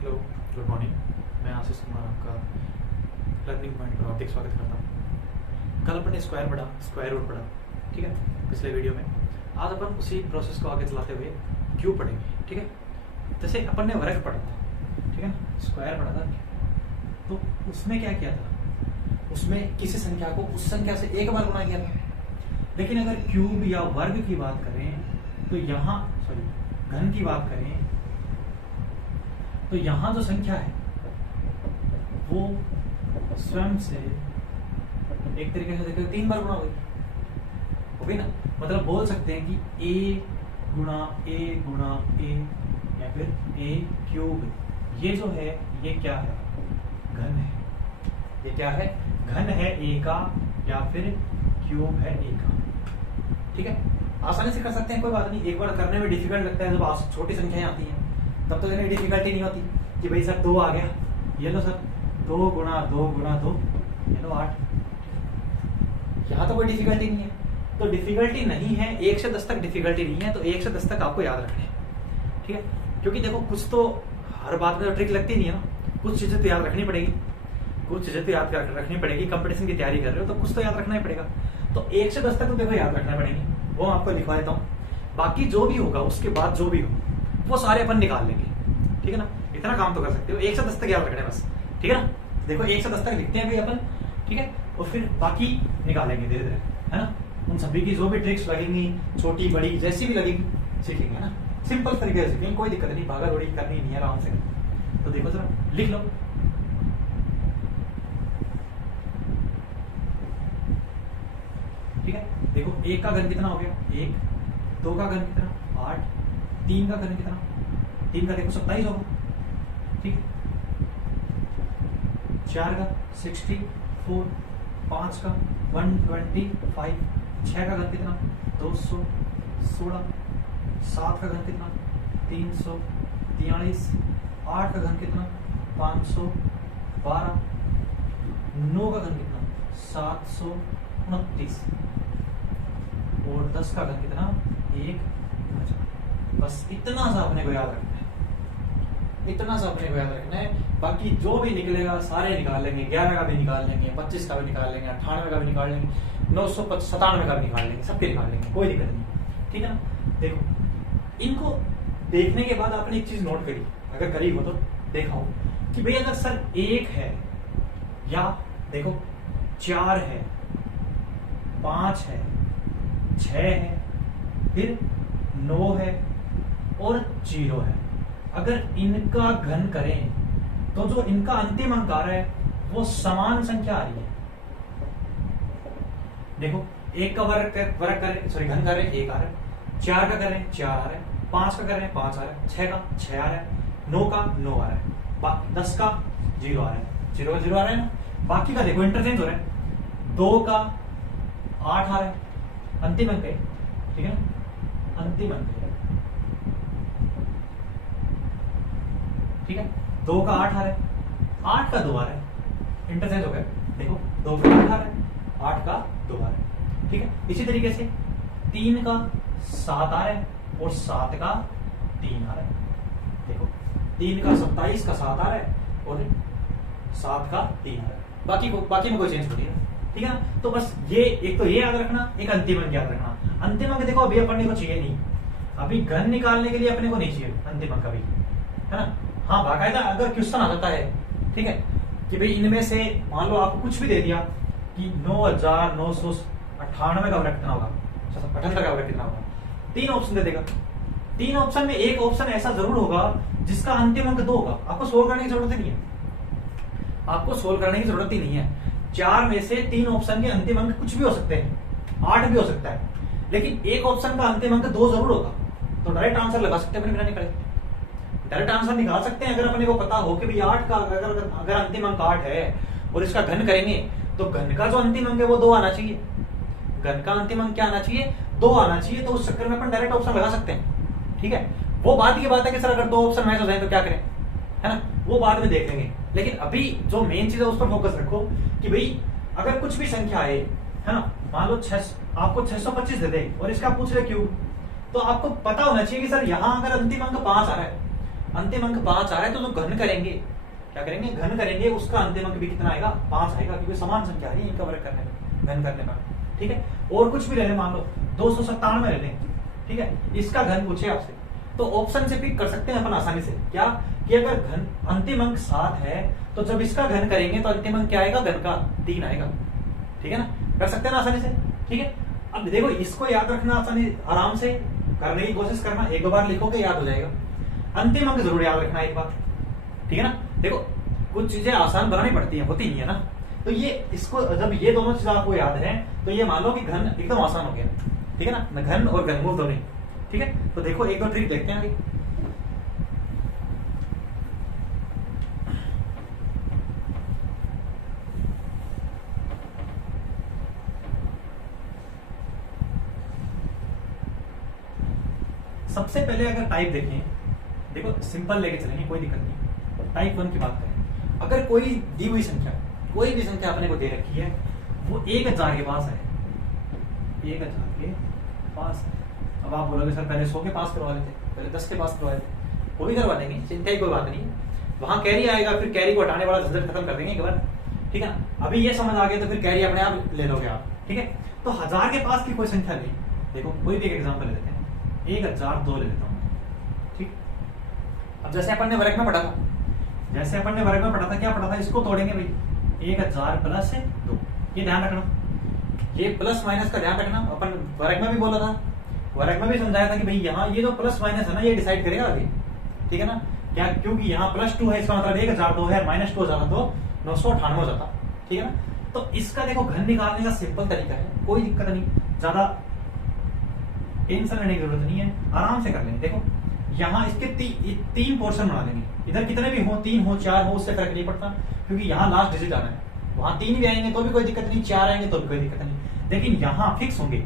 Hello, good morning. मैं आशीष कुमार आपका learning point पर हार्दिक स्वागत करता हूँ। कल अपन ने स्क्वायर रूट पढ़ा, ठीक है, पिछले वीडियो में। आज अपन उसी प्रोसेस को आगे चलाते हुए क्यूब पढ़ेंगे, ठीक है। जैसे अपन ने वर्ग पढ़ा था, ठीक है ना, स्क्वायर पढ़ा था, तो उसमें क्या किया था, उसमें किसी संख्या को उस संख्या से एक बार गुणा किया था। लेकिन अगर क्यूब या वर्ग की बात करें तो यहाँ घन की बात करें तो यहां जो संख्या है वो स्वयं से एक तरीके से देखो 3 बार गुणा हो गई ना। मतलब बोल सकते हैं कि a गुणा a या फिर a क्यूब, ये जो है ये क्या है, घन है। ये क्या है, घन है a का या फिर क्यूब है a का, ठीक है। आसानी से कर सकते हैं, कोई बात नहीं। एक बार करने में डिफिकल्ट लगता है जब छोटी संख्याएं आती हैं, तब तो इन्हें डिफिकल्टी नहीं होती कि भाई सर 2 आ गया, ये लो सर 2 गुणा 2 गुणा 2, ये लो 8। यहाँ तो कोई डिफिकल्टी नहीं है। तो डिफिकल्टी नहीं है, 1 से 10 तक डिफिकल्टी नहीं है, तो 1 से 10 तक आपको याद रखना है, ठीक है। क्योंकि देखो कुछ तो हर बात में तो ट्रिक लगती नहीं है ना, कुछ चीजें तो याद रखनी पड़ेगी, कुछ चीजें तो याद रखनी पड़ेगी। कंपटीशन की तैयारी कर रहे हो तो कुछ तो याद रखना ही पड़ेगा। तो 1 से 10 तक तो देखो याद रखना पड़ेगी, वो मैं आपको लिखवा देता हूँ। बाकी जो भी होगा उसके बाद जो भी हो वो सारे अपन निकाल लेंगे, ठीक है ना। इतना काम तो कर सकते हो, 1 से 10 तक याद रखना है बस, ठीक है ना। देखो 1 से 10 तक लिखते हैं अभी अपन, ठीक है, और फिर बाकी निकालेंगे धीरे धीरे, है ना। उन सभी की जो भी ट्रिक्स लगेंगी, छोटी बड़ी जैसी भी लगेगी, सीखेंगे, है ना। सिंपल तरीके से सीखेंगे, कोई दिक्कत नहीं, भागा दौड़ी करनी नहीं है, आराम से। तो देखो जरा लिख लो, ठीक है। देखो 1 का घन कितना हो गया 1, 2 का घन कितना 8, 3 का घन कितना 3 का देखो 27 होगा, ठीक है। 4 का 64, 5 का 125, 6 का घन कितना 216, 7 का घन कितना 343, 8 का घन कितना 512, 9 का घन कितना 729 और 10 का घन कितना 1। बस इतना सा अपने को याद रखना है, इतना सा अपने को याद रखना है। बाकी जो भी निकलेगा सारे निकाल लेंगे, 11 का भी निकाल लेंगे, 25 का भी निकाल लेंगे, 98 का भी निकाल लेंगे, 997 का भी निकाल लेंगे, सबके निकाल लेंगे, कोई दिक्कत नहीं, ठीक है ना। देखो इनको देखने के बाद आपने एक चीज नोट करी, अगर करी हो तो देखा हो कि भाई अगर सर 1 है या देखो 4 है, 5 है, 6 है, फिर 9 है और 0 है, अगर इनका घन करें तो जो इनका अंतिम अंक आ रहा है वो समान संख्या आ रही है। देखो 1 का घन कर रहे 1 आ रहा है, 4 का कर रहे 4 आ रहा है, 5 का कर रहे 5 आ रहा है, 6 का 6 आ रहा है, 9 का 9 आ रहा है, 10 का 0 आ रहा है, 0 का 0 आ रहा है ना। बाकी का देखो इंटरचेंज हो रहा है, 2 का 8 आ रहा है, अंतिम अंक है, ठीक है ना, अंतिम अंक है, ठीक है। 2 का 8 आ रहा है, 8 का 2 आ रहा है, इंटरचेंज हो गया। देखो 2 का 8 आ रहा है, 8 का 2 आ रहा है, ठीक है। इसी तरीके से 3 का 7 आ रहा है और 7 का 3 आ रहा है। देखो 3 का 27 का 7 आ रहा है और 7 का 3 आ रहा है। बाकी में कोई चेंज नहीं है, ठीक है ना। तो बस ये एक तो ये याद रखना, एक अंतिम अंक याद रखना। अंतिम अंक देखो अभी अपने को चाहिए नहीं, अभी घन निकालने के लिए अपने को नहीं चाहिए अंतिम अंक अभी, है ना। हाँ बाकायदा अगर क्वेश्चन आ जाता है, ठीक है, कि भाई इनमें से मान लो आपको कुछ भी दे दिया कि 9998 का वर्ग कितना होगा, 78 का वर्ग कितना होगा, 3 ऑप्शन दे देगा। 3 ऑप्शन में एक ऑप्शन ऐसा जरूर होगा जिसका अंतिम अंक 2 होगा। आपको सोल्व करने की जरूरत ही नहीं है, आपको सोल्व करने की जरूरत ही नहीं है। 4 में से 3 ऑप्शन के अंतिम अंक कुछ भी हो सकते हैं, 8 भी हो सकता है, लेकिन एक ऑप्शन का अंतिम अंक 2 जरूर होगा। तो डायरेक्ट आंसर लगा सकते हैं अपने बिना निकाले, डायरेक्ट आंसर निकाल सकते हैं। अगर अपने को पता हो कि भाई 8 का अगर अंतिम अंक 8 है और इसका घन करेंगे तो घन का जो अंतिम अंक है वो 2 आना चाहिए। घन का अंतिम अंक क्या आना चाहिए, 2 आना चाहिए। तो उस चक्कर में अपन डायरेक्ट ऑप्शन लगा सकते हैं, ठीक है। वो बात की बात है कि सर अगर 2 ऑप्शन मैच हो जाए तो क्या करें, है ना, वो बाद में देख लेंगे। लेकिन अभी जो मेन चीज है उस पर फोकस रखो कि भाई अगर कुछ भी संख्या आए, है ना, मान लो आपको 625 दे दे और इसका पूछ रहे क्यों, तो आपको पता होना चाहिए कि सर यहाँ अगर अंतिम अंक 5 आ रहा है अंतिम अंक 5 आ रहा है, तो जो घन करेंगे, क्या करेंगे, घन करेंगे, उसका अंतिम अंक भी कितना आएगा, 5 आएगा, क्योंकि समान संख्या है इनका वर्ग करने में, घन करने पर। ठीक है, और कुछ भी ले लें, मान लो 297 ले लें, ठीक है, इसका घन पूछे आपसे, तो ऑप्शन से पिक कर सकते हैं अपन आसानी से, क्या कि अगर घन अंतिम अंक 7 है, तो जब इसका घन करेंगे तो अंतिम अंक क्या आएगा, घन का 3 आएगा। ठीक है ना, कर सकते हैं ना आसानी से। ठीक है, अब देखो इसको याद रखना, आसानी आराम से करने की कोशिश करना, एक दो बार लिखोगे याद हो जाएगा। अंतिम अंक जरूर याद रखना एक बार, ठीक है ना। देखो कुछ चीजें आसान बनानी पड़ती हैं, होती नहीं है ना, तो ये इसको जब ये दोनों चीजें आपको याद है, तो ये मान लो कि घन एकदम आसान हो गया। ठीक है ना, घन और घनमूल दोनों। ठीक है, तो देखो एक दो ट्रिक देखते हैं अभी। सबसे पहले अगर टाइप देखें, देखो सिंपल लेके चलेंगे, कोई दिक्कत नहीं। टाइप 1 की बात करें, अगर कोई दी हुई संख्या, कोई भी संख्या अपने को दे रखी है, वो 1000 के पास है, 1000 के पास है। अब आप बोलोगे सर पहले 100 के पास करवा लेते, पहले 10 के पास करवा लेते, वो भी करवा देंगे, चिंता की कोई बात नहीं। वहां कैरी आएगा, फिर कैरी को हटाने वाला झंझट खत्म कर देंगे एक बार। ठीक है, अभी ये समझ आ गया तो फिर कैरी अपने आप ले लोगे आप। ठीक है, तो 1000 के पास की कोई संख्या नहीं, देखो कोई भी एक एग्जाम्पल ले लेते हैं, 1002 ले लेता हूं। ठीक, अब जैसे अपन ने वर्ग में पढ़ा था, जैसे अपन ने वर्ग में पढ़ा था, क्या पढ़ा था, इसको तोड़ेंगे भाई, 1000 प्लस 2, ये ध्यान रखना, ये प्लस माइनस का ध्यान रखना। अपन वर्ग में भी बोला था, वर्ग में भी समझाया था कि भाई यहाँ ये जो प्लस माइनस है ना, ये डिसाइड करेगा आगे। ठीक है ना, क्या, क्योंकि यहाँ +2 है, इसका मतलब 1002 है, -2 जाता तो 998 हो जाता। ठीक है ना, तो इसका देखो घन निकालने का सिंपल तरीका है, कोई दिक्कत नहीं, ज्यादा टेंशन लेने की जरूरत नहीं है, आराम से कर लेंगे। देखो यहाँ इसके 3 पोर्शन बना लेंगे, इधर कितने भी हो, 3 हो 4 हो, उससे फर्क नहीं पड़ता, क्योंकि यहाँ लास्ट डिजिट आना है। वहां 3 भी आएंगे तो भी कोई दिक्कत नहीं, 4 आएंगे तो भी कोई दिक्कत नहीं, लेकिन यहाँ फिक्स होंगे।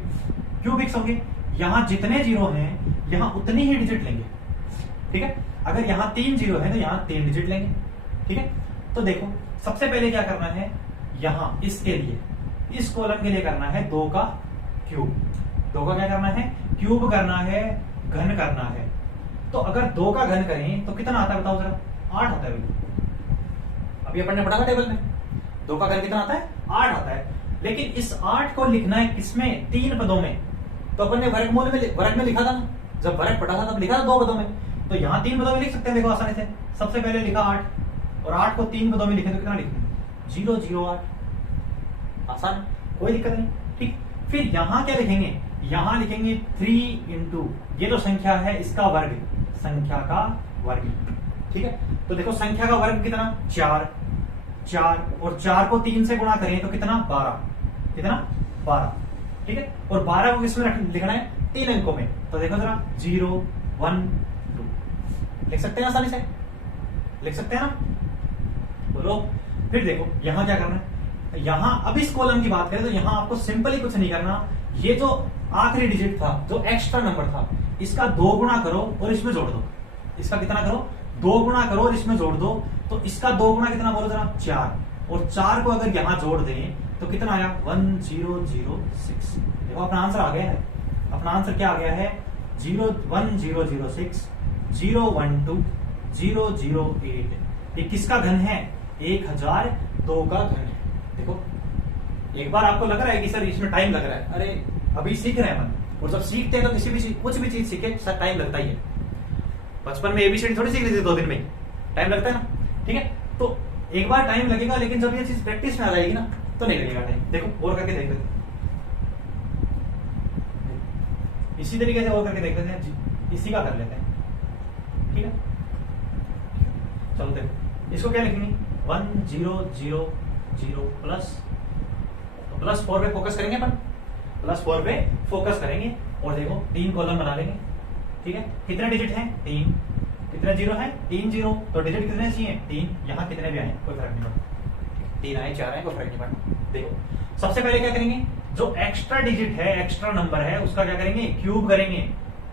क्यों फिक्स होंगे, यहाँ जितने जीरो हैं यहाँ उतनी ही डिजिट लेंगे। ठीक है, अगर यहाँ 3 जीरो है तो यहाँ 3 डिजिट लेंगे। ठीक है, तो देखो सबसे पहले क्या करना है, यहाँ इसके लिए, इस कॉलम के लिए करना है 2 का क्यूब। 2 का क्या करना है, क्यूब करना है, घन करना है। तो अगर 2 का घन करें तो कितना आता है बताओ जरा, 8 आता है। अभी अपन ने पढ़ा था टेबल में, 2 का घन कितना आता है, 8 आता है। लेकिन इस 8 को लिखना है किसमें, 3 पदों में। तो अपन ने वर्गमूल में, वर्ग में लिखा था ना, जब वर्ग पढ़ा था तब लिखा था 2 पदों में, तो यहाँ 3 पदों में लिख सकते हैं। देखो आसानी से, सबसे पहले लिखा 8, और 8 को 3 पदों में लिखे तो कितना लिखेंगे, 008, आसान, कोई दिक्कत नहीं। ठीक, फिर यहाँ क्या लिखेंगे, यहाँ लिखेंगे 3 इंटू ये जो संख्या है इसका वर्ग, संख्या का वर्ग। ठीक है, तो देखो संख्या का वर्ग कितना, 4, और 4 को 3 से गुणा करें तो कितना, 12, कितना 12। ठीक है, और 12 को किसमें लिखना है, 3 अंकों में। तो देखो जरा 0 1 2 लिख सकते हैं, आसानी से लिख सकते हैं ना, बोलो। फिर देखो यहाँ क्या करना है, यहाँ अब इस कॉलम की बात करें तो यहाँ आपको सिंपली कुछ नहीं करना, ये जो आखिरी डिजिट था, जो एक्स्ट्रा नंबर था, इसका 2 गुणा करो और इसमें जोड़ दो। इसका कितना करो, 2 गुणा करो और इसमें जोड़ दो। तो इसका 2 गुणा कितना बोलो जरा, 4, और 4 को अगर यहाँ जोड़ दें तो कितना आया, 1006। देखो अपना आंसर आ गया है, अपना आंसर क्या आ गया है, 1006 012 008। ये किसका घन है, 1002 का घन है। देखो एक बार आपको लग रहा है कि सर इसमें टाइम लग रहा है, अरे अभी सीख रहे हैं अपन, और जब सीखते हैं तो किसी भी चीज, कुछ भी चीज सीखे सर टाइम लगता ही है। बचपन में एबीसीडी थोड़ी सीख ली थी 2 दिन में, टाइम लगता है ना। ठीक है, तो एक बार टाइम लगेगा, लेकिन जब ये चीज प्रैक्टिस में आ जाएगी ना तो नहीं लगेगा टाइम। देखो और करके देख लेते, इसी तरीके से और करके देख लेते हैं, इसी का कर लेते हैं। ठीक है, चलो देखो इसको क्या लिखेंगे, 1000 प्लस, तो +4 पे फोकस करेंगे अपन, +4 पे फोकस करेंगे, और देखो 3 कॉलम बना लेंगे। ठीक है, कितने डिजिट हैं, 3, कितने जीरो हैं, 3 जीरो, तो डिजिट कितने चाहिए, 3, यहाँ कितने भी आए कोई फर्क नहीं पड़ता, 3 आए 4 आए कोई फर्क नहीं पड़ता। देखो सबसे पहले क्या करेंगे, जो एक्स्ट्रा डिजिट है, एक्स्ट्रा नंबर है, उसका क्या करेंगे, क्यूब करेंगे।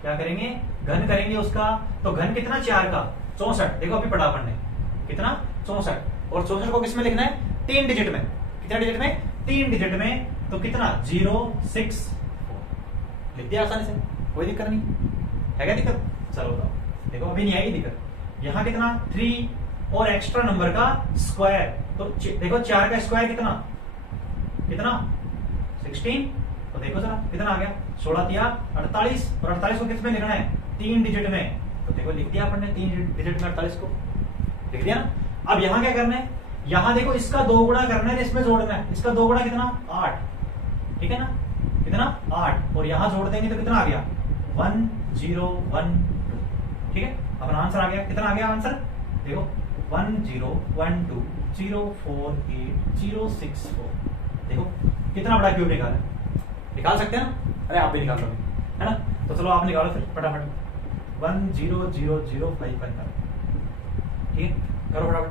क्या करेंगे, घन करेंगे उसका। तो घन कितना, 4 का 64। देखो अभी पढ़ा अपन ने, कितना 64, और 64 को किसमें लिखना है, 3 डिजिट में। कितने डिजिट में, 3 डिजिट में, तो कितना 064 लिख दिया आसानी से, कोई दिक्कत नहीं है। क्या दिक्कत, चलो बताओ। देखो अभी नहीं आएगी दिक्कत, यहाँ कितना 3 और एक्स्ट्रा नंबर का स्क्वायर, तो देखो 4 का स्क्वायर कितना कितना 16, तो देखो जरा कितना आ गया 16 तिया 48, और 48 को किस में लिखना है 3 डिजिट में, तो देखो लिख दिया अपन ने 3 डिजिट में 48 को लिख दिया ना। अब यहाँ क्या करना है, यहाँ देखो इसका 2 गुणा करना है, इसमें जोड़ना है, इसका 2 गुणा कितना 8, ठीक है ना, कितना 8, और यहाँ जोड़ देंगे तो कितना आ गया 1012, ठीक है। अपना आंसर आ गया, कितना आ गया आंसर देखो 1012048064, देखो कितना बड़ा क्यूब निकाला, निकाल सकते हैं ना, अरे आप भी निकाल सकते है ना, तो चलो आप निकालो फिर फटाफट 100005 बनता, ठीक है, करो फटाफट।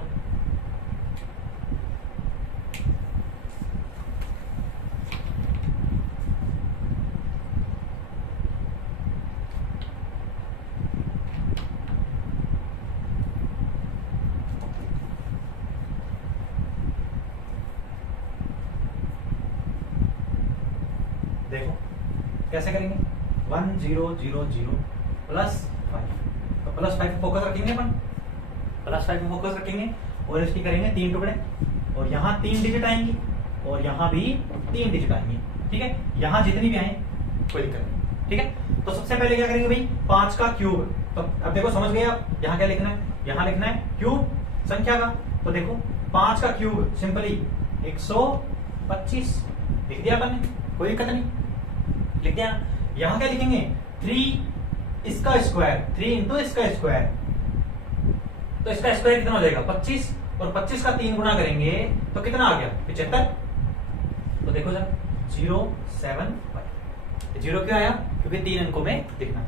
देखो कैसे करेंगे 1000 प्लस 5, तो प्लस 5 फोकस रखेंगे अपन, प्लस 5 फोकस रखेंगे और इसकी करेंगे 3 टुकड़े, और यहाँ 3 डिजिट आएंगी और यहाँ भी 3 डिजिट आएंगी, ठीक है, यहाँ जितनी भी आए कोई दिक्कत नहीं, ठीक है। तो सबसे पहले क्या करेंगे भाई 5 का क्यूब, तो अब देखो समझ गए आप, यहाँ क्या लिखना है, यहाँ लिखना है क्यूब संख्या का, तो देखो 5 का क्यूब सिंपली 125 लिख दिया अपन ने, कोई दिक्कत नहीं, लिख दिया। यहां क्या लिखेंगे 3 इसका स्क्वायर, 3 इंटू इसका स्क्वायर, तो इसका स्क्वायर कितना हो जाएगा 25, और 25 का 3 गुना करेंगे तो कितना आ गया 75, तो देखो जरा 075, 0 क्यों आया क्योंकि 3 अंकों में लिखना।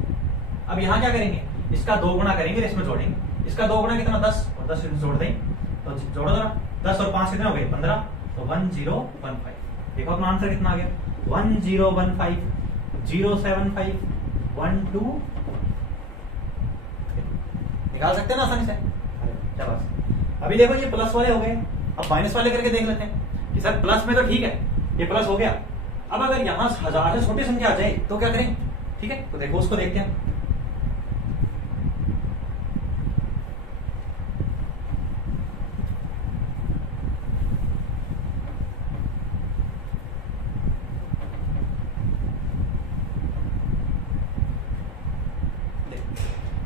अब यहां क्या करेंगे, इसका 2 गुना करेंगे, इसमें जोड़ेंगे, इसका 2 गुना कितना 10, और 10 जोड़ देंगे, तो जोड़ो जरा 10 और 5 कितने हो गए 15, तो 1015, देखो अपना आंसर कितना आ गया 1015 075 12, निकाल सकते हैं ना आसानी से, चलो अभी देखो ये प्लस वाले हो गए, अब माइनस वाले करके देख लेते हैं कि सर प्लस में तो ठीक है ये प्लस हो गया, अब अगर यहां 1000 से छोटी संख्या आ जाए तो क्या करें, ठीक है, तो देखो उसको देखते हैं।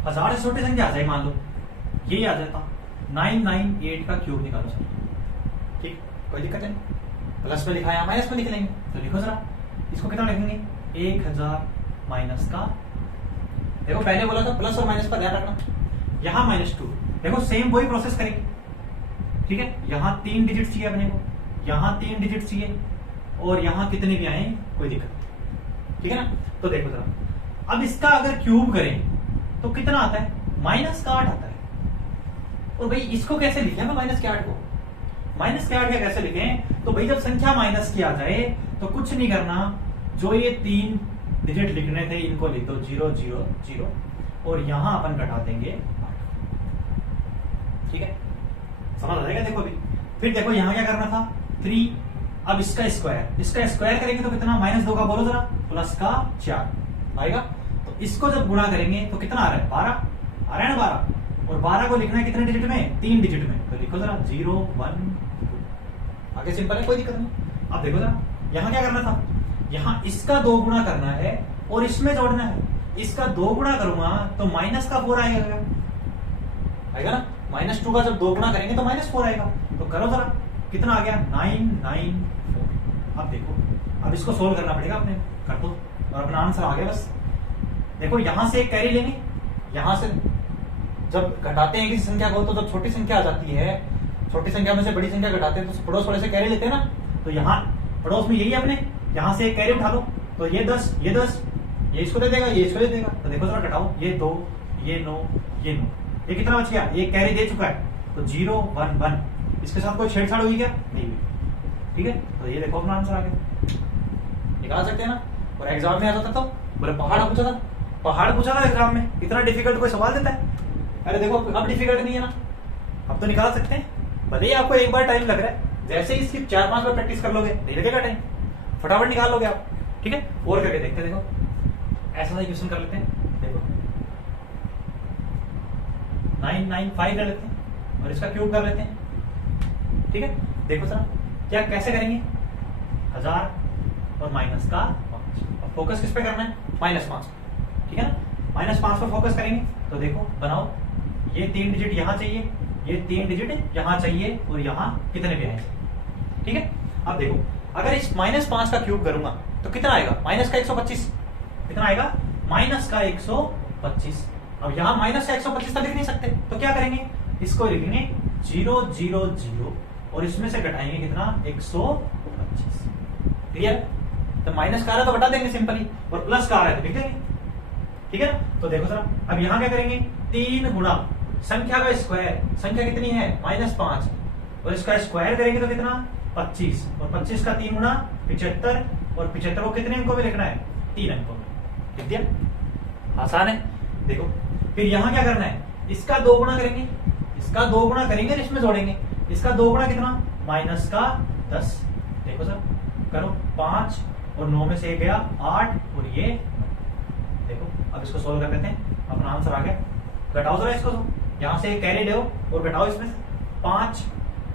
हजार से छोटी संख्या आ जाए, मान लो यही आ जाता 998 का क्यूब निकालो सर, ठीक, कोई दिक्कत नहीं, प्लस में लिखा है माइनस में लिख लेंगे, तो लिखो जरा इसको कितना लिखेंगे 1000 माइनस का, देखो पहले बोला था प्लस और माइनस का ध्यान रखना, यहाँ -2, देखो सेम वही प्रोसेस करेंगे, ठीक है, यहाँ 3 डिजिट चाहिए अपने को, यहाँ 3 डिजिट चाहिए, और यहाँ कितने भी आए कोई दिक्कत नहीं, ठीक है ना। तो देखो जरा अब इसका अगर क्यूब करें तो कितना आता है -8 आता है, और भाई इसको कैसे लिखें -8 को, -8 का कैसे लिखें, तो भाई जब संख्या माइनस की आ जाए तो कुछ नहीं करना, जो ये 3 डिजिट लिखने थे इनको लिख दो 0 0 0, और यहां अपन घटा देंगे 8, ठीक है, समझ आ जाएगा। देखो अभी फिर देखो यहां क्या करना था 3, अब इसका स्क्वायर करेंगे तो कितना -2 का बोलो जरा, प्लस का 4 आएगा, तो इसको जब गुणा करेंगे तो कितना आ रहा है 12 आ रहा है ना 12, और 12 को लिखना है कितने डिजिट में 3 डिजिट में, तो लिखो जरा 0 1 2, आगे सिंपल है कोई दिक्कत नहीं। अब देखो जरा यहां क्या करना था, यहां इसका 2 गुणा करना है और इसमें जोड़ना है, इसका 2 गुणा करूंगा तो -4 आएगा, आएगा ना, -2 का जब 2 गुणा करेंगे तो -4 आएगा, तो करो जरा कितना आ गया 994। अब देखो अब इसको सोल्व करना पड़ेगा अपने, कर दो और अपना आंसर आ गया बस। देखो यहां से एक कैरी लेंगे, यहां से जब घटाते हैं किसी संख्या को तो जब छोटी संख्या आ जाती है, छोटी संख्या में से बड़ी संख्या घटाते हैं तो पड़ोस वाले से कैरी लेते हैं ना, तो यहाँ पड़ोस में यही है अपने, यहां से एक कैरी उठा लो, तो ये 10 ये 10, ये इसको दे देगा ये इसको दे देगा, तो देखो जरा घटाओ, ये 2 ये 9 ये 9, ये कितना बच गया, ये कैरी दे चुका है, तो 0 1 1, इसके साथ कोई छेड़छाड़ हुई क्या, नहीं हुई, ठीक है, तो ये देखो अपना आंसर आ गया, निकाल सकते हैं ना। और एग्जाम में आ जाता तो बोले पहाड़ पूछा था एग्जाम में, इतना डिफिकल्ट कोई सवाल देता है, अरे देखो अब डिफिकल्ट नहीं है ना, अब तो निकाल सकते हैं, भले ही आपको एक बार टाइम लग रहा है, जैसे ही इसकी 4-5 बार प्रैक्टिस कर लोगे नहीं लगेगा टाइम, फटाफट निकाल लोगे आप, ठीक है। और करके देखते हैं, देखो ऐसा सा क्वेश्चन कर लेते हैं, देखो 995 ले लेते हैं और इसका क्यूब कर लेते हैं। ठीक है, देखो सर क्या कैसे करेंगे, 1000 और माइनस का 5। अब फोकस किस पे करना है, -5। ठीक है ना, -5 पर फोकस करेंगे तो देखो बनाओ, ये 3 डिजिट यहाँ चाहिए, ये 3 डिजिट यहाँ चाहिए और यहाँ कितने भी आए। ठीक है, अब देखो अगर इस -5 का क्यूब करूंगा तो कितना आएगा, माइनस का 125। कितना आएगा, माइनस का 125। अब यहाँ माइनस का 125 तो लिख नहीं सकते, तो क्या करेंगे, इसको लिखेंगे 0 0 0 और इसमें से घटाएंगे कितना, 125। क्लियर, तो माइनस का आ रहा है तो घटा देंगे सिंपली, और प्लस का आ रहा है तो लिख देंगे। ठीक है ना, तो देखो सर अब यहाँ क्या करेंगे, 3 गुणा संख्या का स्क्वायर, संख्या कितनी है -5, और इसका स्क्वायर करेंगे तो कितना 25, और 25 का 3 गुणा 75, और 75 को कितने अंकों में लिखना है, 3 अंकों में। लिख दिया, आसान है। देखो फिर यहाँ क्या करना है, इसका 2 गुणा करेंगे, इसका 2 गुणा करेंगे और इसमें जोड़ेंगे, इसका 2 गुणा कितना, माइनस का 10। देखो सर करो, 5 और 9 में से 1 गया 8 और ये 9। देखो अब इसको सोल्व कर लेते हैं, अपना आंसर आ गया। घटाओ जरा इसको, यहाँ से कैरी ले और घटाओ इसमें से 5,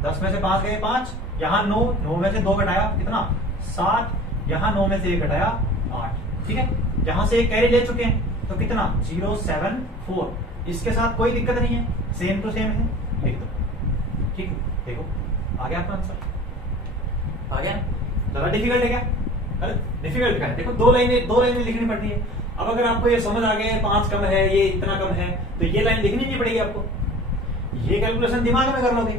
10 में से 5 गए 5, यहाँ 9, 9 में से 2 घटाया कितना 7, यहाँ 9 में से 1 घटाया 8। ठीक है, यहाँ से एक कैरी ले चुके हैं तो कितना 074। इसके साथ कोई दिक्कत नहीं है, सेम टू सेम है, लिख दो। ठीक है, देखो आ गया आपका आंसर, आ गया। ज्यादा डिफिकल्ट है क्या, अरे डिफिकल्ट है, देखो 2 लाइनें लिखनी पड़ती है। अब अगर आपको ये समझ आ गया 5 कम है, ये इतना कम है, तो ये लाइन लिखनी नहीं पड़ेगी आपको, ये कैलकुलेशन दिमाग में कर लोगे,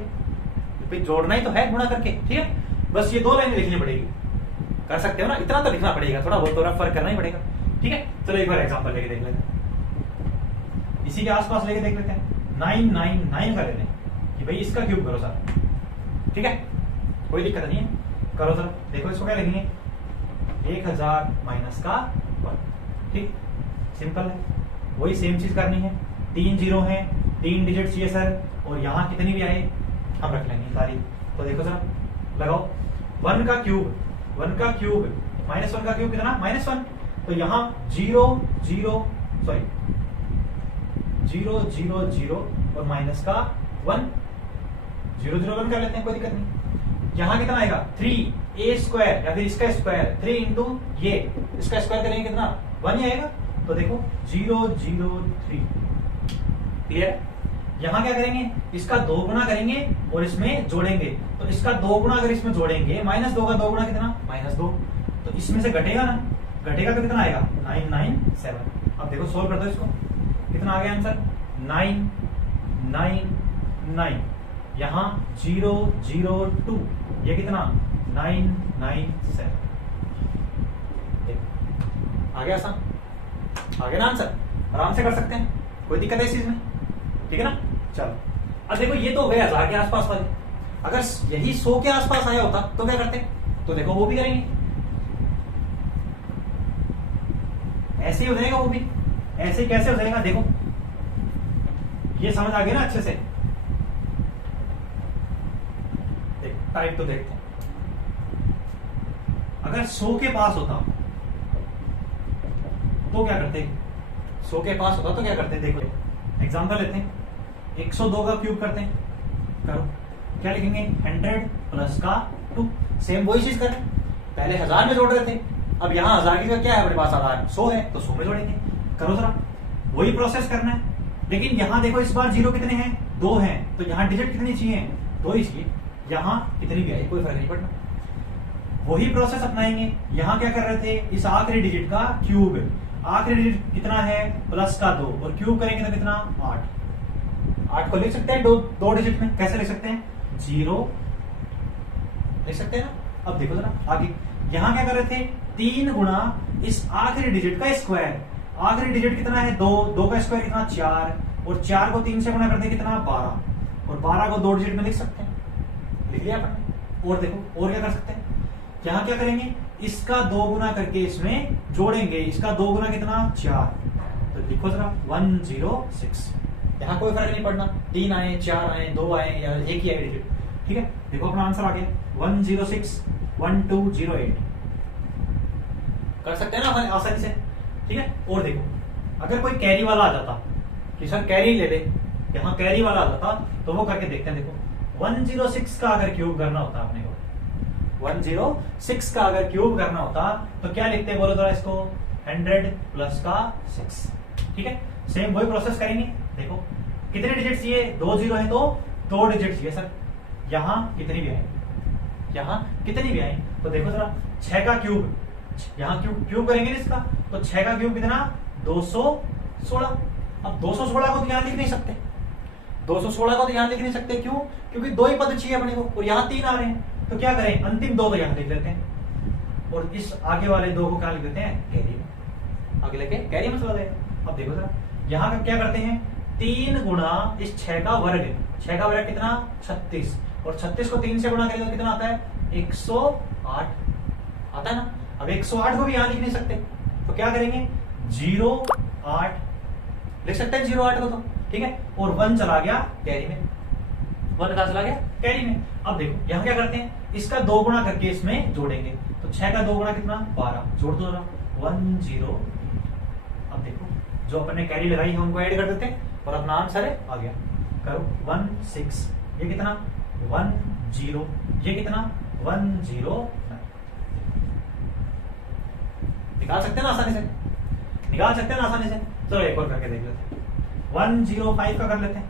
फिर जोड़ना ही तो है गुणा करके। ठीक है, बस ये 2 लाइनें लिखनी पड़ेगी, कर सकते हो ना, इतना तो लिखना पड़ेगा, थोड़ा बहुत तो रफ फर्क करना ही पड़ेगा। ठीक है, चलो एक बार एग्जांपल लेके देख लेते हैं, इसी के आसपास लेके देख लेते हैं, 999 कर लेते हैं कि भाई इसका क्यूब करो सर। ठीक है, कोई दिक्कत नहीं है, करो सर। देखो इसको क्या लिखेंगे, 1000 माइनस का 1। ठीक, सिंपल है, वही सेम चीज करनी है। 3 जीरो है, 3 डिजिट चाहिए सर, और यहाँ कितनी भी आए हम रख लेंगे सारी। तो देखो सर लगाओ, 1 का क्यूब, -1 का क्यूब कितना, -1। तो यहाँ 0 0 0 0 और माइनस का 1, 0 0 1 कर लेते हैं, कोई दिक्कत नहीं। यहाँ कितना आएगा 3a² या फिर इसका स्क्वायर 3 इंटू ये, इसका स्क्वायर करेंगे कितना 1 ही आएगा। तो देखो 0 0 3। क्लियर, यहाँ क्या करेंगे, इसका 2 गुणा करेंगे और इसमें जोड़ेंगे, तो इसका 2 गुणा अगर इसमें जोड़ेंगे, -2 का 2 गुणा कितना, -2, तो इसमें से घटेगा ना, घटेगा तो कितना आएगा 997। अब देखो सोल्व कर दो इसको, कितना आ गया आंसर 999, यहाँ 0 0 2, ये कितना 997। आ गया आसान, आ गया ना आंसर, आराम से कर सकते हैं, कोई दिक्कत है इस चीज में। ठीक है ना, चलो अब देखो ये तो हो गया 1000 के आसपास वाले, अगर यही 100 के आसपास आया होता तो क्या करते, तो देखो वो भी करेंगे, ऐसे ही हो जाएगा वो भी। ऐसे कैसे हो जाएगा, देखो ये समझ आ गया ना अच्छे से, टाइप तो देखते हैं। अगर 100 के पास होता तो क्या करते, 100 के पास होता तो क्या करते, देखो एग्जांपल लेते हैं, 102 का क्यूब करते हैं, करो क्या लिखेंगे 100 प्लस का 2। सेम वही चीज करें, पहले 1000 में जोड़ रहे थे, अब यहाँ 1000 की जगह क्या है अपने पास, आधार 100 है तो 100 में जोड़ेंगे। करो जरा, वही प्रोसेस करना है, लेकिन यहाँ देखो इस बार 0 कितने हैं, 2 हैं, तो यहाँ डिजिट कितनी चाहिए, 2 ही चाहिए, यहाँ कितनी भी आई कोई फर्क नहीं पड़ना। वही प्रोसेस अपनाएंगे, यहाँ क्या कर रहे थे, इस आखिरी डिजिट का क्यूब, आखिरी डिजिट कितना है प्लस का 2, और क्यूब करेंगे तो कितना 8 को लिख सकते हैं दो डिजिट में, कैसे लिख सकते हैं 0 लिख सकते हैं ना। अब देखो जरा आगे, यहाँ क्या कर रहे थे 3 गुणा इस आखिरी डिजिट का स्क्वायर, आखिरी डिजिट कितना है 2 का स्क्वायर कितना 4, और 4 को 3 से गुणा करते कितना 12, और 12 को 2 डिजिट में लिख सकते हैं, लिख लिया आपने। और देखो और क्या कर सकते हैं, यहाँ क्या करेंगे, इसका 2 गुना करके इसमें जोड़ेंगे, इसका 2 गुना कितना 4, तो लिखो जरा 106। यहाँ कोई फर्क नहीं पड़ना, 3 आए 4 आए 2 आए या एक ही आए डिजिट। ठीक है, देखो अपना आंसर आ गया 106 1208। कर सकते हैं ना आसानी से। ठीक है, और देखो अगर कोई कैरी वाला आ जाता कि सर कैरी ले ले, यहाँ कैरी वाला आ जाता, तो वो करके देखते हैं। देखो 106 का अगर क्यूब करना होता अपने को, 106 का अगर क्यूब करना होता तो क्या लिखते हैं बोलो जरा इसको, 100 प्लस का 6। ठीक है, सेम वही प्रोसेस करेंगे। देखो कितने डिजिट चाहिए, 2 जीरो है तो 2 डिजिट चाहिए सर। यहाँ कितनी भी आए, यहाँ कितनी भी आए, तो देखो जरा 6 का क्यूब, यहाँ क्यूब करेंगे ना इसका, तो 6 का क्यूब कितना, 216। अब 216 को तो यहाँ लिख नहीं सकते, 216 को तो यहाँ लिख नहीं सकते, क्यों, क्योंकि 2 ही पद चाहिए अपने को और यहाँ 3 आ रहे हैं। तो क्या करें, अंतिम 2 तो यहाँ लिख लेते हैं और इस आगे वाले 2 को क्या लिख देते हैं, कैरी में, आगे लेके कैरी में चला जाएगा। अब देखो जरा यहाँ का क्या करते हैं, 3 गुणा इस 6 का वर्ग, 6 का वर्ग कितना, 36, और 36 को 3 से गुणा करें तो कितना आता है, 108 आता है ना। अब 108 को भी यहाँ लिख नहीं सकते, तो क्या करेंगे, 08 लिख सकते हैं 08 को, तो ठीक है, और 1 चला गया कैरी में, 1 कहां चला गया, कैरी में। अब देखो यहाँ क्या करते हैं, इसका 2 गुणा करके इसमें जोड़ेंगे, तो 6 का 2 गुणा कितना, 12, जोड़ दो जरा, 10। अब देखो जो अपन ने कैरी लगाई है उनको ऐड कर देते हैं और अपना आंसर है आ गया। करो 16, ये कितना, 10, ये कितना, 109। निकाल सकते हैं ना आसानी से, निकाल सकते हैं ना आसानी से। चलो एक और करके देख लेते हैं, 105 का कर लेते हैं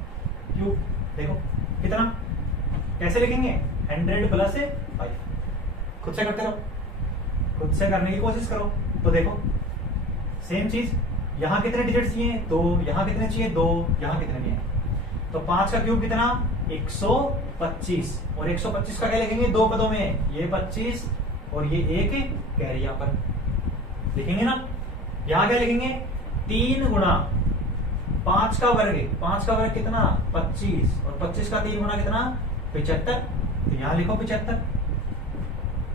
क्यूब। देखो कितना, कैसे लिखेंगे, 100 प्लस 5। खुद से करते रहो, खुद से करने की कोशिश करो। तो देखो सेम चीज, यहाँ कितने डिजिट चाहिए, 2, यहाँ कितने चाहिए, 2, यहाँ कितने नहीं है, तो 5 का क्यूब कितना, 125, और 125 का क्या लिखेंगे, 2 पदों में, ये 25 और ये 1 कैरी यहाँ पर लिखेंगे ना। यहाँ क्या लिखेंगे, 3 गुणा 5 का वर्ग, 5 का वर्ग कितना, 25, और 25 का 3 गुणा कितना, 75, तो यहाँ लिखो 75।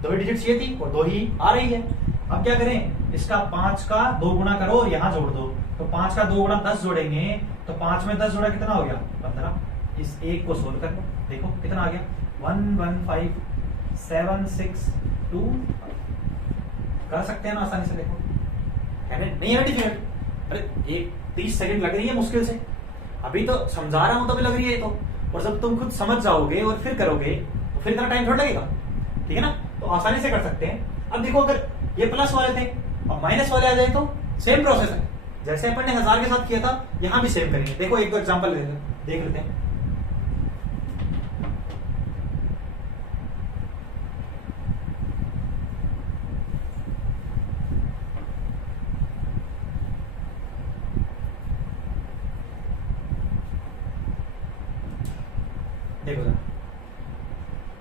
2 डिजिट चाहिए थी और 2 ही आ रही है। अब क्या करें, इसका 5 का 2 गुणा करो और यहाँ जोड़ दो, तो 5 का 2 गुणा 10 जोड़ेंगे, तो 5 में 10 जोड़ा कितना हो गया, 15। इस एक को सोल्व कर लो, देखो कितना आ गया, 115,762। कर सकते हैं ना आसानी से, देखो है नहीं है डिफिकल्ट। अरे एक 30 सेकंड लग रही है मुश्किल से, अभी तो समझा रहा हूं तभी लग रही है तो, और जब तुम खुद समझ जाओगे और फिर करोगे तो फिर इतना टाइम थोड़ा लगेगा, ठीक है ना। तो आसानी से कर सकते हैं। अब देखो अगर ये प्लस वाले थे और माइनस वाले आ जाए तो सेम प्रोसेस है, जैसे अपन ने 1000 के साथ किया था यहां भी सेम करेंगे। देखो एक दो एग्जांपल देख लेते हैं। देखो जरा,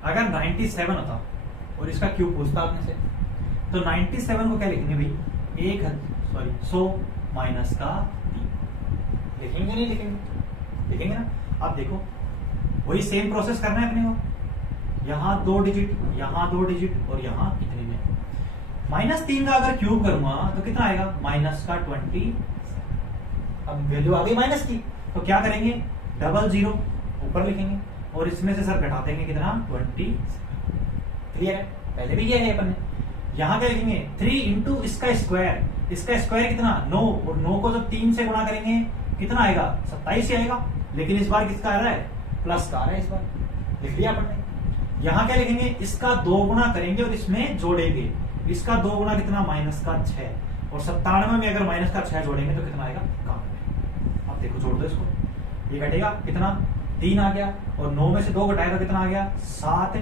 अगर 97 होता और इसका क्यूब पूछता आपने से, तो 97 को क्या लिखेंगे भाई, 100 माइनस का 3 लिखेंगे, नहीं लिखेंगे, लिखेंगे ना। अब देखो वही सेम प्रोसेस करना है अपने को, यहाँ 2 डिजिट, यहाँ 2 डिजिट और यहाँ कितने में, -3 का अगर क्यूब करूंगा तो कितना आएगा, माइनस का 20। अब वैल्यू आ गई माइनस की, तो क्या करेंगे, 00 ऊपर लिखेंगे और इसमें से सर घटा देंगे कितना, 20। क्लियर है, पहले भी किया है अपन ने। यहाँ क्या लिखेंगे, 3 इंटू इसका स्क्वायर, इसका स्क्वायर कितना, 9, और 9 को जब 3 से गुणा करेंगे कितना आएगा, 27 ही आएगा, लेकिन इस बार किसका आ रहा है, प्लस का आ रहा है, इस बार लिख लिया अपन ने। यहाँ क्या लिखेंगे, इसका 2 गुणा करेंगे और इसमें जोड़ेंगे, इसका 2 गुणा कितना, माइनस का 6, और 97 में अगर माइनस का 6 जोड़ेंगे तो कितना आएगा, 91। अब देखो जोड़ दो इसको, ये घटेगा कितना, 3 आ गया, और 9 में से 2 घटाया तो कितना आ गया, 7।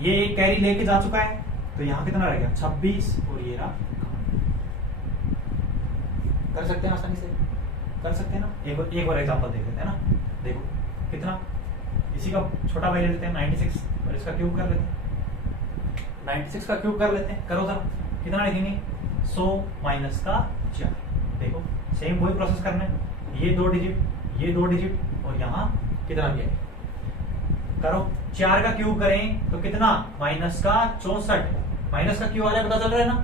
ये एक कैरी लेके जा चुका है, तो यहाँ कितना रह गया, 26, और ये रहा। कर सकते हैं आसानी से, कर सकते हैं ना। एक और एग्जांपल देख लेते हैं ना। देखो कितना, इसी का छोटा भाई ले लेते हैं 96 और इसका क्यूब कर लेते हैं, 96 का क्यूब कर लेते हैं। करो जरा, कितना लिखेंगे, 100 माइनस का 4। देखो सेम वही प्रोसेस करना है, ये 2 डिजिट, ये 2 डिजिट, और यहाँ कितना भी है। करो 4 का क्यूब करें तो कितना, माइनस का 64। माइनस का क्यों आ रहा है पता चल रहा है ना,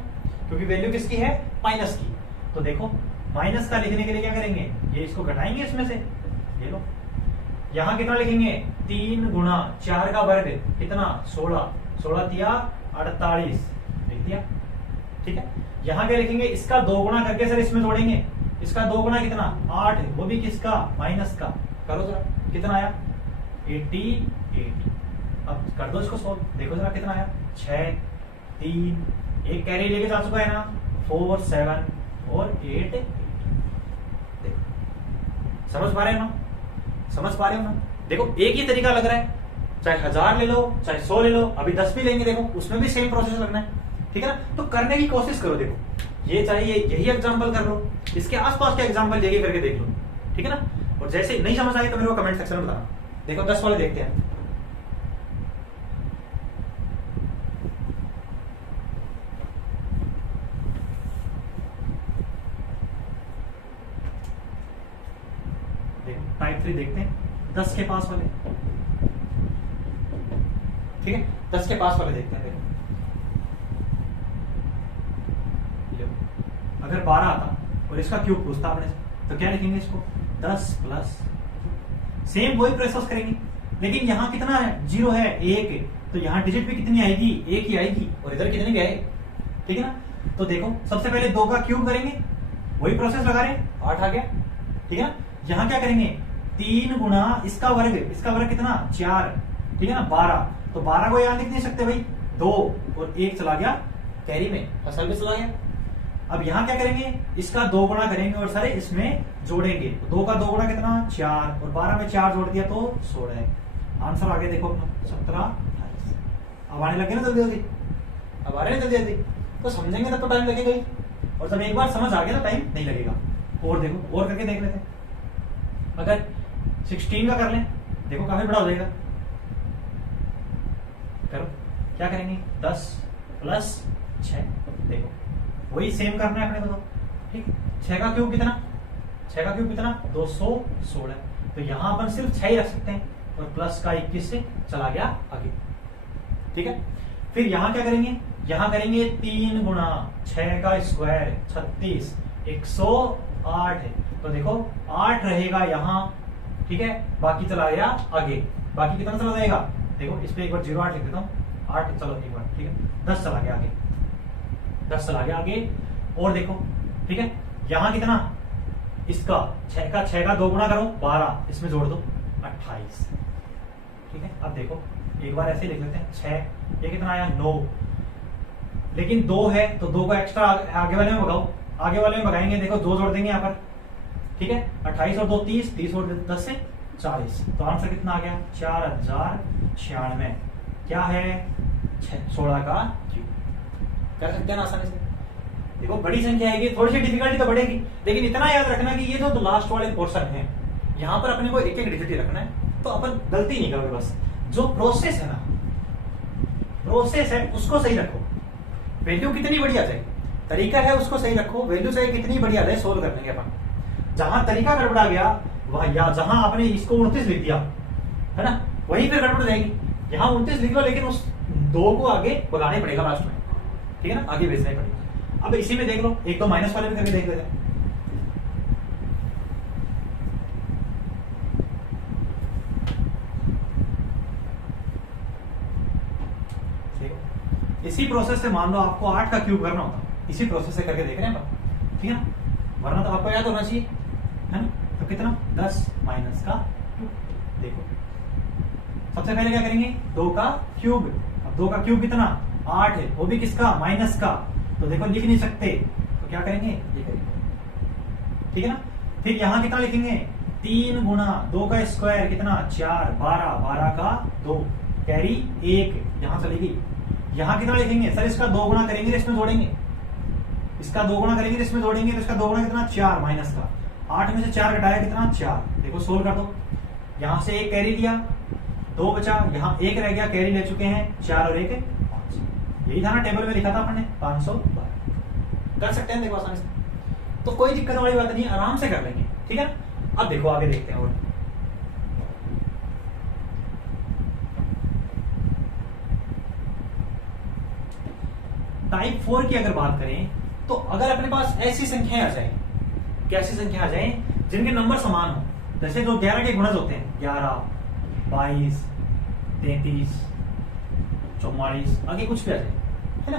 क्योंकि वैल्यू किसकी है, माइनस की। तो देखो माइनस का लिखने के लिए क्या करेंगे, ये इसको घटाएंगे इसमें से, ये लो। यहाँ कितना लिखेंगे, 3 गुणा 4 का वर्ग कितना, 16, 16 तिया 48 लिख दिया, ठीक है। यहाँ क्या लिखेंगे, इसका 2 गुणा करके सर इसमें जोड़ेंगे, इसका 2 गुणा कितना, 8, वो भी किसका, माइनस का, करो जरा, कितना आया 88। अब कर दो इसको सोल्व, देखो जरा कितना आया 6 3 एक कैरी लेके जा चुका है ना 4 7 और 8 देखो समझ पा रहे हो ना, समझ पा रहे हो ना। देखो एक ही तरीका लग रहा है, चाहे 1000 ले लो चाहे 100 ले लो, अभी 10 भी लेंगे देखो उसमें भी सेम प्रोसेस लगना है, ठीक है ना। तो करने की कोशिश करो, देखो ये चाहिए यही एग्जांपल कर लो, इसके आसपास के एग्जांपल यही करके देख लो, ठीक है ना। और जैसे नहीं समझ आई तो मेरे को कमेंट सेक्शन में बताना। देखो 10 वाले देखते हैं। देखो टाइप 3 देखते हैं 10 के पास वाले, ठीक है 10 के पास वाले देखते हैं। अगर 12 आता और इसका क्यूब पूछता आपने तो क्या लिखेंगे इसको 10 प्लस, सेम वही प्रोसेस करेंगे, लेकिन यहाँ कितना है 0 है 1, तो यहाँ डिजिट भी कितनी आएगी 1 ही आएगी, और इधर कितनी भी आएगी, ठीक है ना। तो देखो सबसे पहले 2 का क्यूब करेंगे, वही प्रोसेस लगा रहे हैं 8 आ गया, ठीक है ना। यहाँ क्या करेंगे 3 गुना इसका वर्ग कितना 4, ठीक है ना 12, तो 12 को यहाँ लिख नहीं सकते भाई 2 और 1 चला गया कैरी में, फसल में चला गया। अब यहाँ क्या करेंगे इसका 2 गुना करेंगे और सारे इसमें जोड़ेंगे, तो 2 का 2 गुना कितना 4 और 12 में 4 जोड़ दिया तो 16 है। आंसर आगे देखो अपना 17 28। अब आने लगे ना जल्दी जल्दी, अब आ रहे हैं जल्दी जल्दी, तो समझेंगे तब तो टाइम लगेगा ही, और जब एक बार समझ आ गया तो टाइम नहीं लगेगा। और देखो और करके देख लेते हैं, अगर 16 का कर लें देखो काफी बड़ा हो जाएगा, करो क्या करेंगे 10 प्लस 6, देखो वही सेम करना है अपने को, ठीक 6 का क्यूब कितना 216, तो यहां अपन सिर्फ 6 ही रख सकते हैं, और प्लस का 21 से चला गया आगे, ठीक है। फिर यहां क्या करेंगे, यहां करेंगे 3 गुना 6 का स्क्वायर 36 108 है, तो देखो 8 रहेगा यहाँ, ठीक है, बाकी चला गया आगे, बाकी कितना चला जाएगा देखो इस पे एक बार 08 लिख देता हूँ 8 चलो एक बार, ठीक है 10 चला गया आगे, 10 चला गया आगे। और देखो ठीक है यहां कितना इसका 6 का 2 गुना करो 12, इसमें जोड़ दो 28, ठीक है। अब देखो एक बार ऐसे लिख लेते हैं 6, ये कितना आया 9, लेकिन 2 है तो 2 का एक्स्ट्रा आगे वाले में भगाओ, आगे वाले में भगाएंगे देखो 2 जोड़ देंगे यहाँ पर, ठीक है 28 और 2 30, 30 और 10 से 40, तो आंसर कितना आ गया 4096, क्या है 16 का क्यूब। कर सकते हैं ना आसानी से। देखो बड़ी संख्या आएगी थोड़ी सी डिफिकल्टी तो बढ़ेगी, लेकिन इतना याद रखना कि ये जो लास्ट वाले पोर्शन है यहाँ पर अपने को एक एक डिजिट ही रखना है, तो अपन गलती नहीं करोगे, बस जो प्रोसेस है ना प्रोसेस है उसको सही रखो, वैल्यू कितनी बढ़िया जाए, तरीका है उसको सही रखो, वैल्यू चाहे कितनी बढ़िया जाए सोल्व कर लेंगे अपन। जहां तरीका गड़बड़ा गया वहां, या जहां आपने इसको 29 लिख दिया है ना वहीं पे गड़बड़ जाएगी, यहाँ 29 लिख लो लेकिन उस 2 को आगे बढ़ाने पड़ेगा लास्ट में, ठीक है ना आगे भेजना ही पड़ेगा। अब इसी में देख लो एक तो माइनस वाले में करके देख लेते हैं, इसी प्रोसेस से मान लो आपको 8 का क्यूब करना होता, इसी प्रोसेस से करके देख रहे हैं अपन, ठीक है ना, वरना तो आपको याद होना चाहिए है ना। तो कितना 10 माइनस का क्यूब, देखो सबसे पहले क्या करेंगे 2 का क्यूब, अब 2 का क्यूब कितना 8 है, वो भी किसका माइनस का, तो देखो लिख नहीं सकते तो क्या करेंगे ये करेंगे, ठीक है ना। फिर यहां कितना लिखेंगे 3 गुना 2 का स्क्वायर कितना 4 12, 12 का 2 कैरी 1 यहां चलेगी, यहां कितना लिखेंगे सर इसका 2 गुना करेंगे इसमें जोड़ेंगे, इसका 2 गुना करेंगे इसमें जोड़ेंगे, तो इसका 2 गुना कितना 4 माइनस का 8 में से 4 घटाया कितना 4, देखो सोल्व कर दो, यहां से 1 कैरी दिया 2 बचा, यहाँ 1 रह गया कैरी ले चुके हैं 4 और 1 5, यही था ना टेबल में लिखा था अपन ने 512, कर सकते हैं देखो आसानी से, तो कोई दिक्कत वाली बात नहीं, आराम से कर लेंगे, ठीक है। अब देखो आगे देखते हैं, और टाइप 4 की अगर बात करें तो अगर अपने पास ऐसी संख्याएं आ जाए, कैसी संख्या आ जाए जिनके नंबर समान हो, जैसे जो 11 के गुणज होते हैं 11 22 33 44 आगे कुछ भी आ जाए है ना,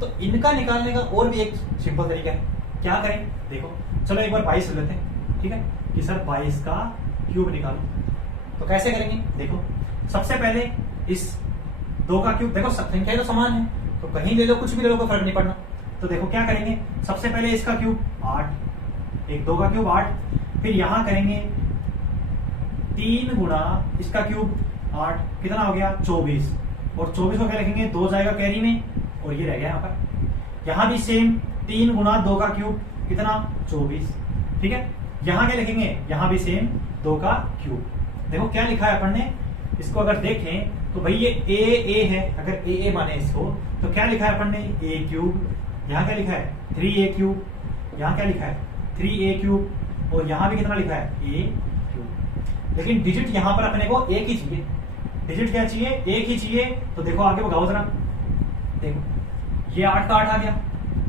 तो इनका निकालने का और भी एक सिंपल तरीका है, क्या करें देखो चलो एक बार 22 लेते हैं, ठीक है कि सर 22 का क्यूब निकालो। तो कैसे करेंगे देखो, सबसे पहले इस 2 का क्यूब, देखो संख्या तो समान है तो कहीं ले लो, कुछ भी ले लो, कोई फर्क नहीं पड़ना। तो देखो क्या करेंगे, सबसे पहले इसका क्यूब 8, 1 2 का क्यूब 8, फिर यहां करेंगे 3 गुणा इसका क्यूब 8, कितना हो गया 24, और 24 को क्या लिखेंगे 2 जाएगा कैरी में और ये रह गया यहाँ पर। यहाँ भी सेम 3 गुणा 2 का क्यूब कितना 24, ठीक है। यहाँ क्या लिखेंगे, यहाँ भी सेम 2 का क्यूब। देखो क्या लिखा है अपन ने, इसको अगर देखें तो भाई ये ए है, अगर ए माने इसको तो क्या लिखा है अपन ने ए क्यूब, यहाँ क्या लिखा है 3a क्यूब, यहाँ क्या लिखा है 3a क्यूब, और यहाँ भी कितना लिखा है a क्यूब। लेकिन डिजिट यहाँ पर अपने को एक ही चाहिए, डिजिट क्या चाहिए एक ही चाहिए। तो देखो आगे भगाओ जरा, देखो ये 8 का 8 आ गया,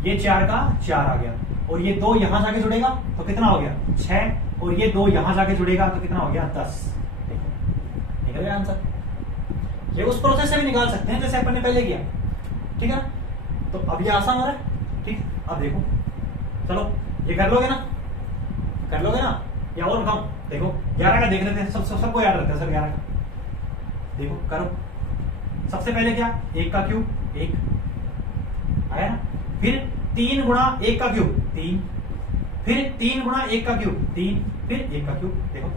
ये 4 का 4 आ गया, और ये 2 यहां जाके जुड़ेगा तो कितना हो गया 6, और ये 2 यहां जाके जुड़ेगा तो कितना हो गया 10। देखो निकल गया आंसर। ये उस प्रोसेस से भी निकाल सकते हैं जैसे अपन ने पहले किया, ठीक है ना। तो अब ये आसान हो रहा है, ठीक। अब देखो चलो ये कर लोगे ना, कर लोगे ना, या और बताऊं, देखो 11 का देख लेते हैं, सबको याद रहता है सर 11 का। देखो करो, सबसे पहले क्या 1 का क्यूब 1 आया ना, फिर 3 गुणा 1 का क्यूब 3, फिर 3 गुणा 1 का क्यूब 3, फिर 1 का क्यूब। देखो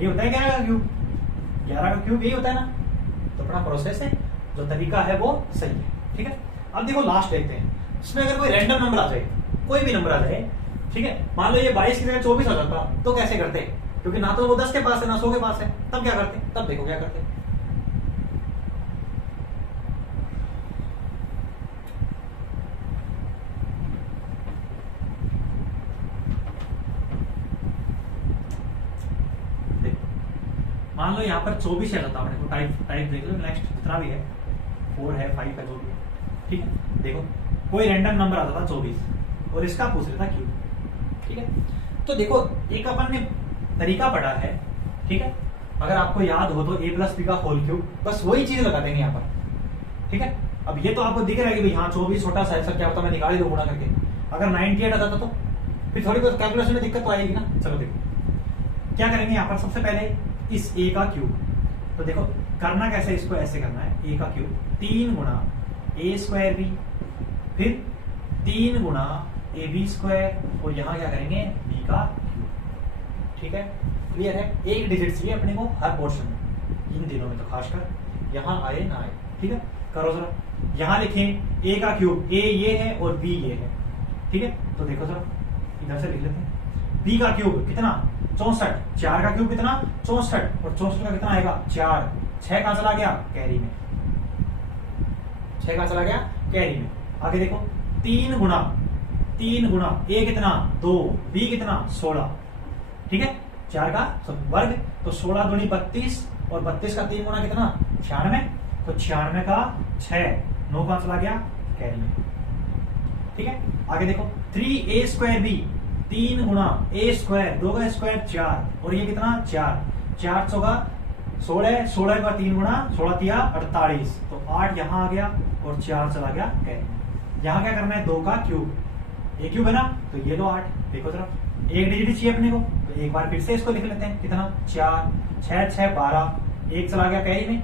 ये होता है 11 का क्यूब, 11 का क्यूब यही होता है ना। तो अपना प्रोसेस है, जो तरीका है वो सही है, ठीक है। अब देखो लास्ट देखते हैं, इसमें अगर कोई रैंडम नंबर आ जाए, कोई भी नंबर आ जाए, ठीक है, मान लो ये 22 की जगह 24 आ जाता, तो कैसे करते, क्योंकि ना तो वो 10 के पास है ना 100 के पास है, तब क्या करते, तब देखो क्या करते। मान लो यहाँ पर 24 आ जाता अपने को, टाइप देख लो नेक्स्ट जितना भी है, 4 है 5 है जो भी है, ठीक है। देखो कोई रैंडम नंबर आता था 24 और इसका पूछ रहा था क्यूब, ठीक है। तो देखो एक अपन ने तरीका पढ़ा है, ठीक है, अगर आपको याद हो तो a प्लस बी का होल क्यूब, बस वही चीज लगा देंगे यहाँ पर, ठीक है। अब ये तो आपको दिख रहा है कि भाई हाँ 24 छोटा सा है, क्या पता मैं निकाल ही दूं गुणा करके। अगर 98 आता था तो फिर थोड़ी बहुत कैलकुलेशन में दिक्कत तो आएगी ना। चलो देखो क्या करेंगे यहाँ पर, सबसे पहले इस a का क्यूब, तो देखो करना कैसे, इसको ऐसे करना है, a का क्यूब 3 गुणा a स्क्वायर b, फिर 3 गुणा ए बी स्क्वायर, और यहाँ क्या करेंगे b का क्यूब, ठीक है। क्लियर है, एक डिजिट चाहिए अपने को हर पोर्शन में, इन दिनों में तो खासकर, यहाँ आए ना आए, ठीक है। करो जरा, यहाँ लिखें a का क्यूब, a ये है और b ये है, ठीक है। तो देखो जरा इधर से लिख लेते हैं, b का क्यूब कितना 64, 4 का क्यूब कितना 64, और 64 का कितना आएगा 4, 6 कहां चला गया कैरी में, 6 कहां चला गया कैरी में। आगे देखो 3 गुणा a कितना 2, b कितना 16, ठीक है, 4 का वर्ग, तो 16 दूनी 32, और 32 का 3 गुणा कितना 96, तो 96 का 6, 9 कहां चला गया कैरी में, ठीक है। आगे देखो 3a स्क्वायर b, 3 गुणा a स्क्वायर, 2 का स्क्वायर 4, और ये कितना 4, 4 चौका 16, 16 का 3 गुणा 16 तिया 48, तो 8 यहाँ आ गया और 4 चला गया कैरी। यहाँ क्या करना है 2 का क्यूब, a क्यूब है ना, तो ये लो 8, देखो जरा एक डिजिट चाहिए अपने को, तो एक बार फिर से इसको लिख लेते हैं, कितना 4, 6 6 12, 1 चला गया कैरी में,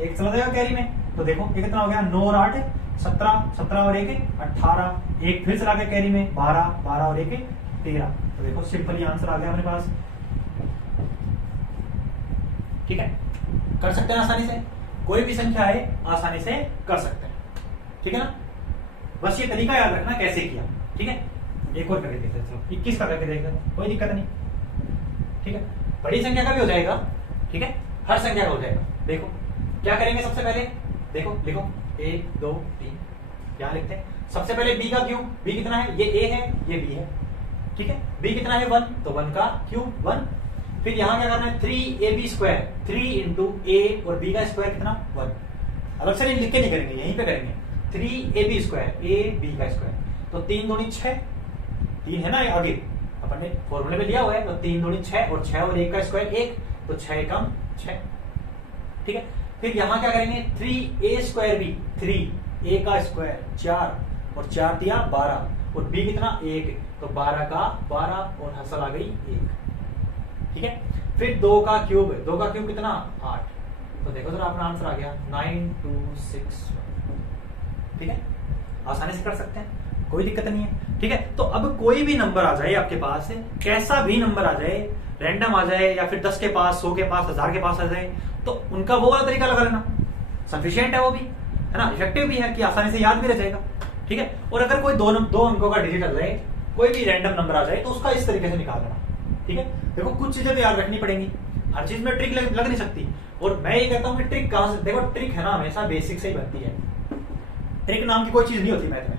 1 चला जाएगा कैरी में, तो देखो ये कितना हो गया 9 और 8 17, 17 और 1 18, 1 फिर चला गया कैरी में 12, 12 और 1 13। तो देखो सिंपली आंसर आ गया हमारे पास, ठीक है। कर सकते हैं आसानी से, कोई भी संख्या है आसानी से कर सकते हैं, ठीक है ना। बस ये तरीका याद रखना कैसे किया, ठीक है। एक और करके देखते हैं, 21 का करके देखते हैं, कोई दिक्कत नहीं, ठीक है। बड़ी संख्या का भी हो जाएगा, ठीक है, हर संख्या का हो जाएगा। देखो क्या करेंगे, सबसे पहले देखो लिखो 1 2 3, क्या लिखते हैं, सबसे पहले b का क्यूब, b कितना है, ये a है ये b है, ठीक है। b कितना है 1, तो 1 का क्यूब 1, फिर यहाँ क्या करना है 3ab स्क्वायर, 3 इंटू a और b का स्क्वायर कितना 1, अलग से लिख के नहीं करेंगे, यहीं पे करेंगे 3ab स्क्वायर, a b का स्क्वायर, तो 3 दूनी 6, 3 है ना आगे अपन ने फॉर्मूले में लिया हुआ है, तो 3 दूनी 6, और 6 और 1 का स्क्वायर 1, तो 6 कम 6, ठीक है। फिर यहाँ क्या करेंगे 3a स्क्वायर b, 3 a का स्क्वायर 4, और 4 दिया 12, और b कितना 1, तो 12 का 12, और हसल आ गई 1, ठीक है। फिर 2 का क्यूब, 2 का क्यूब कितना 8, तो देखो जरा अपना आंसर आ गया 9261। ठीक है, आसानी से कर सकते हैं, कोई दिक्कत नहीं है। ठीक है, तो अब कोई भी नंबर आ जाए आपके पास, कैसा भी नंबर आ जाए, रैंडम आ जाए या फिर 10 के पास, 100 के पास, 1000 के पास आ जाए, तो उनका वो वाला तरीका लगा लेना, सफिशिएंट है वो भी, है ना, इफेक्टिव भी है कि आसानी से याद भी रह जाएगा। ठीक है, और अगर कोई दो अंकों का डिजिट आ जाए, कोई भी रैंडम नंबर आ जाए, तो उसका इस तरीके से निकाल लेना। ठीक है, देखो कुछ चीजें तो याद रखनी पड़ेंगी, हर चीज में ट्रिक लग नहीं सकती। और मैं ये कहता हूँ कि ट्रिक कहां से, देखो ट्रिक है ना हमेशा बेसिक से ही बनती है, ट्रिक नाम की कोई चीज नहीं होती मैथ में।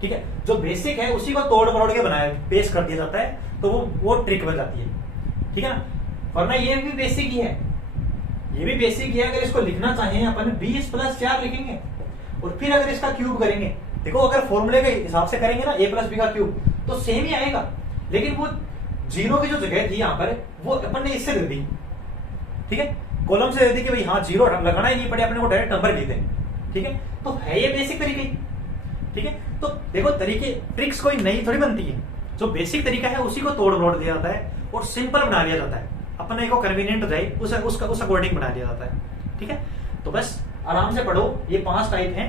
ठीक है, जो बेसिक है उसी को तोड़ मरोड़ के बनाया, पेश कर दिया जाता है, तो वो ट्रिक बन जाती है। ठीक है ना, वरना ये भी बेसिक ही है, ये भी बेसिक ही है। अगर इसको लिखना चाहें अपन 20 + 4 लिखेंगे, और फिर अगर इसका क्यूब करेंगे, देखो अगर फॉर्मूले के हिसाब से करेंगे ना a + b का क्यूब, तो सेम ही आएगा, लेकिन वो जीरो की जो जगह थी यहाँ पर, वो अपन ने इससे दे दी। ठीक है, कॉलम से दे दी कि भाई हाँ जीरो लगाना ही नहीं पड़े, अपने को डायरेक्ट नंबर लिख दें। ठीक है, तो है ये बेसिक तरीके। ठीक है, तो देखो तरीके, ट्रिक्स कोई नई थोड़ी बनती है, जो बेसिक तरीका है उसी को तोड़ मरोड़ दिया जाता है और सिंपल बना दिया जाता है, अपने को कन्वीनियंट हो जाए उस अकॉर्डिंग बना दिया जाता है। ठीक है, तो बस आराम से पढ़ो, ये 5 टाइप हैं,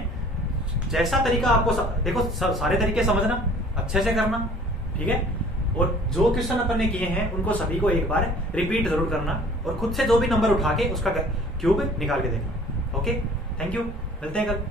जैसा तरीका आपको देखो सारे तरीके समझना, अच्छे से करना। ठीक है, और जो क्वेश्चन अपन ने किए हैं उनको सभी को एक बार रिपीट जरूर करना, और खुद से जो भी नंबर उठा के उसका क्यूब निकाल के देखना। ओके, थैंक यू, मिलते हैं कल।